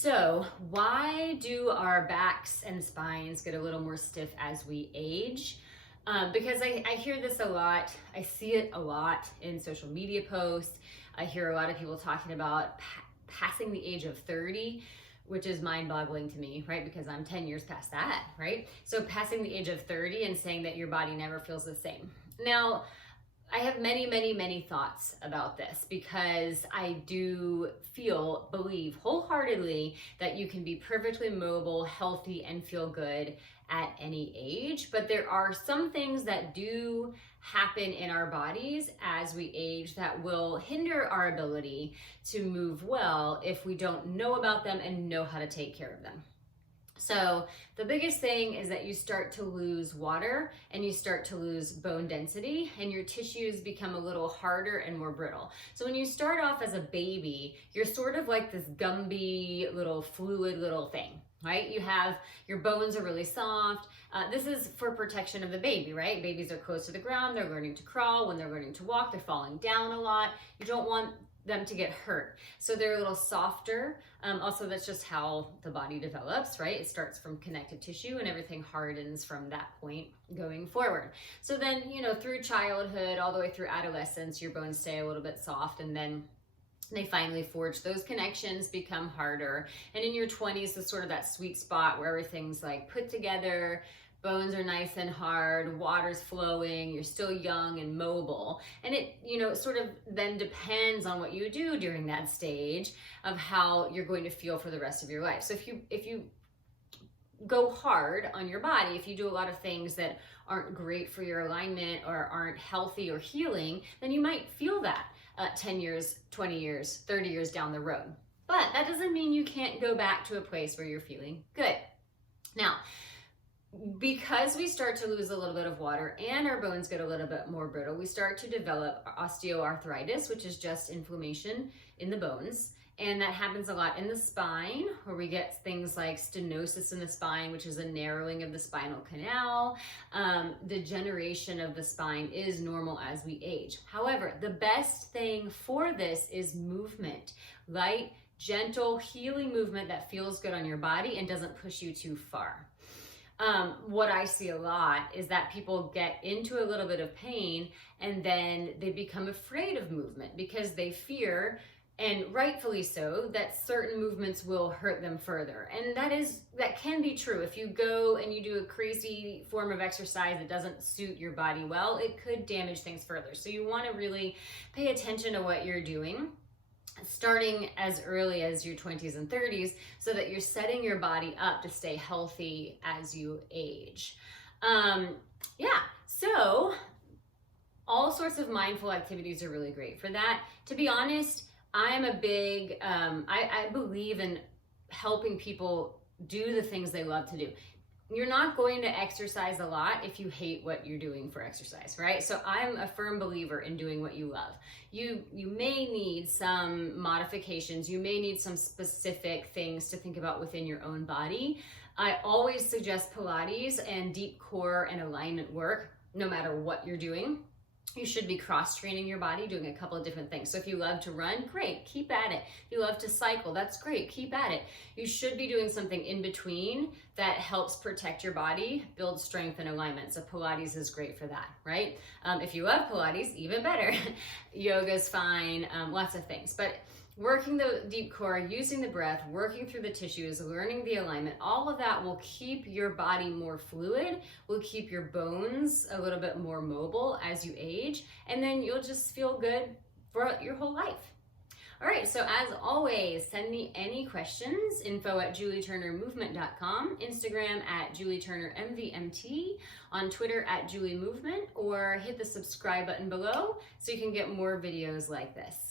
So, why do our backs and spines get a little more stiff as we age? Because I hear this a lot. I see it a lot in social media posts. I hear a lot of people talking about passing the age of 30, which is mind-boggling to me, right? Because I'm 10 years past that, right? So passing the age of 30 and saying that your body never feels the same. Now, I have many thoughts about this because I do believe wholeheartedly that you can be perfectly mobile, healthy, and feel good at any age. But there are some things that do happen in our bodies as we age that will hinder our ability to move well if we don't know about them and know how to take care of them. So the biggest thing is that you start to lose water and you start to lose bone density and your tissues become a little harder and more brittle. So when you start off as a baby, you're sort of like this Gumby little fluid little thing, right? Your bones are really soft. This is for protection of the baby, right? Babies are close to the ground. They're learning to crawl. When they're learning to walk, they're falling down a lot. You don't want them to get hurt. So they're a little softer. Also, that's just how the body develops, right? It starts from connective tissue and everything hardens from that point going forward. So then, through childhood, all the way through adolescence, your bones stay a little bit soft and then they finally forge those connections, become harder. And in your 20s is sort of that sweet spot where everything's like put together, bones are nice and hard, water's flowing, you're still young and mobile. And it, sort of then depends on what you do during that stage of how you're going to feel for the rest of your life. So if you go hard on your body, if you do a lot of things that aren't great for your alignment or aren't healthy or healing, then you might feel that 10 years, 20 years, 30 years down the road. But that doesn't mean you can't go back to a place where you're feeling good. Now, because we start to lose a little bit of water and our bones get a little bit more brittle, we start to develop osteoarthritis, which is just inflammation in the bones. And that happens a lot in the spine, where we get things like stenosis in the spine, which is a narrowing of the spinal canal. Degeneration of the spine is normal as we age. However, the best thing for this is movement. Light, gentle, healing movement that feels good on your body and doesn't push you too far. What I see a lot is that people get into a little bit of pain and then they become afraid of movement because they fear, and rightfully so, that certain movements will hurt them further. And that can be true. If you go and you do a crazy form of exercise that doesn't suit your body well, it could damage things further. So you want to really pay attention to what you're doing, starting as early as your 20s and 30s, so that you're setting your body up to stay healthy as you age. So all sorts of mindful activities are really great for that. To be honest, I'm a big, I believe in helping people do the things they love to do. You're not going to exercise a lot if you hate what you're doing for exercise, right? So I'm a firm believer in doing what you love. You may need some modifications. You may need some specific things to think about within your own body. I always suggest Pilates and deep core and alignment work, no matter what you're doing. You should be cross-training your body, doing a couple of different things. So if you love to run, great, keep at it. If you love to cycle, that's great, keep at it. You should be doing something in between that helps protect your body, build strength and alignment. So Pilates is great for that, right? If you love Pilates, even better. Yoga's fine, lots of things. But working the deep core, using the breath, working through the tissues, learning the alignment, all of that will keep your body more fluid, will keep your bones a little bit more mobile as you age, and then you'll just feel good for your whole life. All right, so as always, send me any questions, info@julieturnermovement.com, Instagram @julieturnermvmt, on Twitter @juliemovement, or hit the subscribe button below so you can get more videos like this.